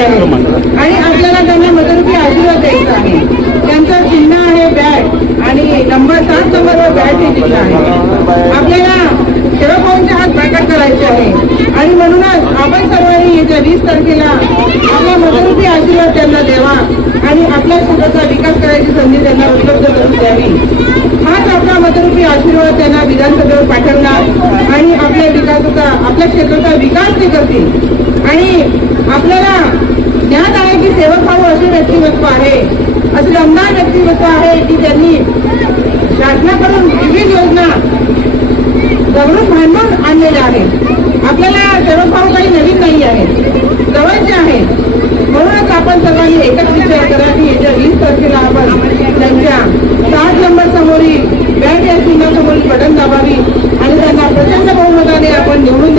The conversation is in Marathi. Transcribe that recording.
आहे आणि आपल्याला त्यांना मदतरूपी आशीर्वाद द्यायचा आहे। त्यांचं चिन्ह आहे बॅट आणि नंबर 7 नंबरवर बॅट हे चिन्ह आहे। आपल्याला सेवकांचे हात बळकट करायचे आहे आणि म्हणूनच आपण सर्वांनी येत्या 20 तारखेला आपला मदतरूपी आशीर्वाद त्यांना द्यावा आणि आपल्या क्षेत्राचा विकास करायची संधी त्यांना उपलब्ध करून द्यावी। हाच आपला मदतरूपी आशीर्वाद त्यांना विधानसभेवर पाठवणार आणि आपल्या क्षेत्राचा विकास ते करतील। आणि आपल्याला ज्ञात आहे की सेवक भाऊ असे व्यक्तिमत्व आहे, असे दमदार व्यक्तिमत्व आहे की त्यांनी शासनाकडून विविध योजना जवळून भांडून आणलेल्या आहेत। आपल्याला सेवक भाऊ काही नवीन नाही आहे, जवळचे आहे। म्हणूनच आपण सर्वांनी एकच विचार करा की येत्या 20 तारखेला आपण त्यांच्या 7 नंबर समोरील बॅट या चिन्हासमोरील बटन दाबावी आणि त्यांना प्रचंड बहुमताने आपण निवडून